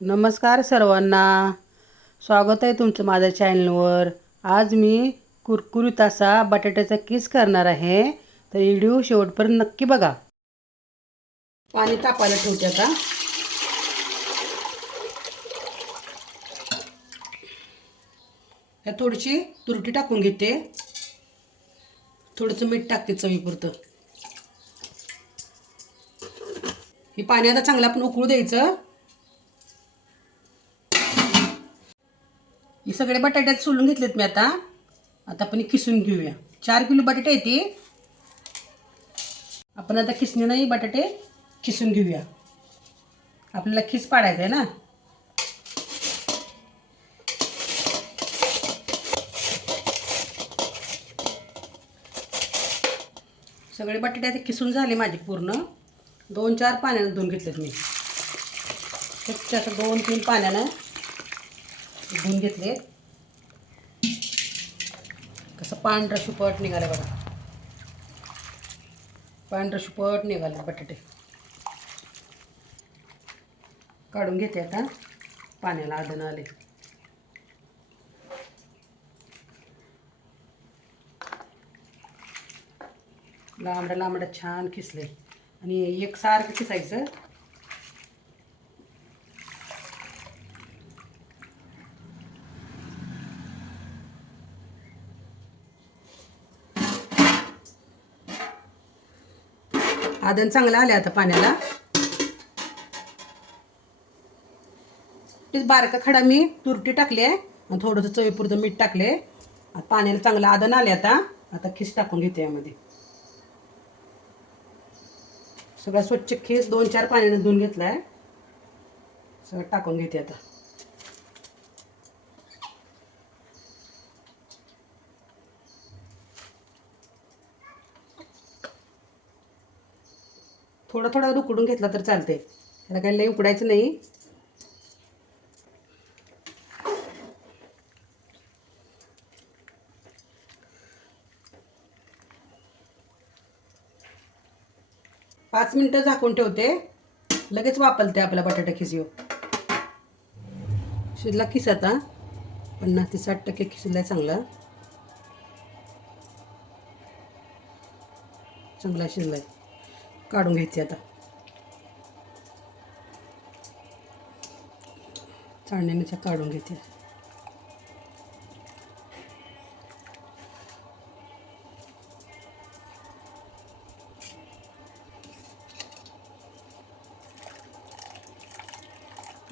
नमस्कार सर्वांना. स्वागत आहे तुमचं माझ्या चॅनलवर. आज मी कुरकुरीत असा बटाट्याचा किस करणार आहे, तर व्हिडिओ शेवटपर्यंत नक्की बघा. पाणी तापायला ठेवते आता. ह्यात थोडीशी तुरटी टाकून घेते, थोडंसं मीठ टाकते चवीपुरतं. हे पाणी आता चांगलं आपण उकळू द्यायचं. हे सगळे बटाट्यात सोलून घेतलेत मी आता. आपण किसून घेऊया. 4 किलो बटाटे येते. आपण आता किसणीने बटाटे किसून घेऊया. आपल्याला खिस पाडायचं आहे ना. सगळे बटाटे आता किसून झाले माझे पूर्ण. 2-4 पाण्यानं धुवून घेतलेत मी. स्वच्छ असं 2-3 पाण्यानं धुवून घेतले. कसं पांढरा शुपट निघाले बघा. पांढरा शुपट निघाले बटाटे. काढून घेते आता. पाण्याला आदन आले. लांबड्या लांबड्या छान किसले आणि एकसारखं किसायचं. आदन चांगलं आले आता पाण्याला. तेच बारका खडा मी तुरटी टाकली आहे आणि थोडंसं चवीपुरतं मीठ टाकले. पाण्याला चांगलं आदन आले आता. आता खिस टाकून घेते यामध्ये. सगळा स्वच्छ खिस 2-4 पाण्याने धुवून घेतलाय. सगळं टाकून घेते आता. थोडं थोडं उकडून घेतला तर चालते. त्याला काही लई उकडायचं नाही. पाच मिनिटं झाकून ठेवते. लगेच वापरते आपला बटाटा खिस येऊ. शिजला किस आता 50 ते 60% खिसलाय चांगला. चांगला शिजलाय. काढून घ्यायचे आता. चाळणीने काढून घेते.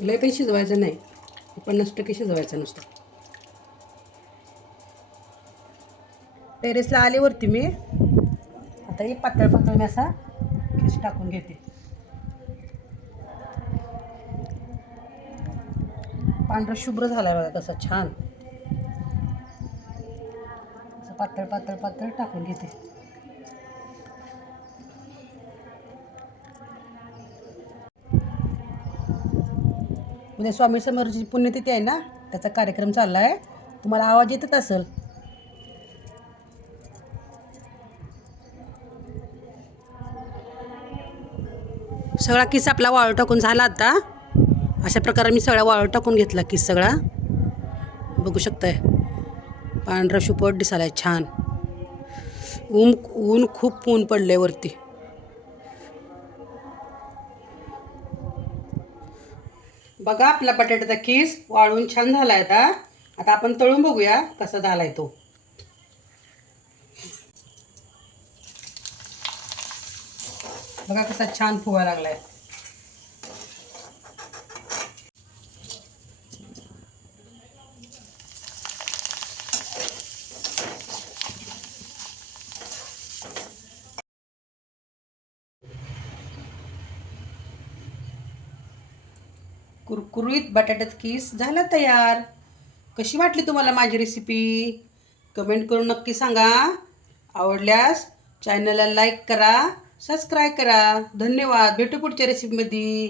लय पण शिजवायचं नाही. 50% शिजवायचं नुसतं. टेरेसला आले वरती मी. आता ही पातळ पातळ मी असा खिस टाकून घेते. पांढरा शुभ्र झालाय बघा कसा छान. असं पातळ पातळ पातळ टाकून घेते. उद्या स्वामी समर्थची पुण्यतिथी आहे ना, त्याचा कार्यक्रम चालला आहे. तुम्हाला आवाज येतच असेल. सगळा किस आपला वाळू टाकून झाला आता. अशा प्रकारे मी सगळा वाळू टाकून घेतला किस सगळा. बघू शकताय पांढरा शुपट दिसायला छान. ऊन खूप ऊन पडले वरती. बघा आपला बटाट्याचा किस वाळून छान झालाय आता. आता आपण तळून बघूया कसा झालाय तो. बघा कसा छान फुगा लागलाय. कुरकुरीत बटाट्याचा किस झाला तयार. कशी वाटली तुम्हाला माझी रेसिपी? कमेंट करून नक्की सांगा. आवडल्यास चॅनलला लाईक करा, सबस्क्राईब करा. धन्यवाद. भेटू पुढच्या रेसिपीमध्ये.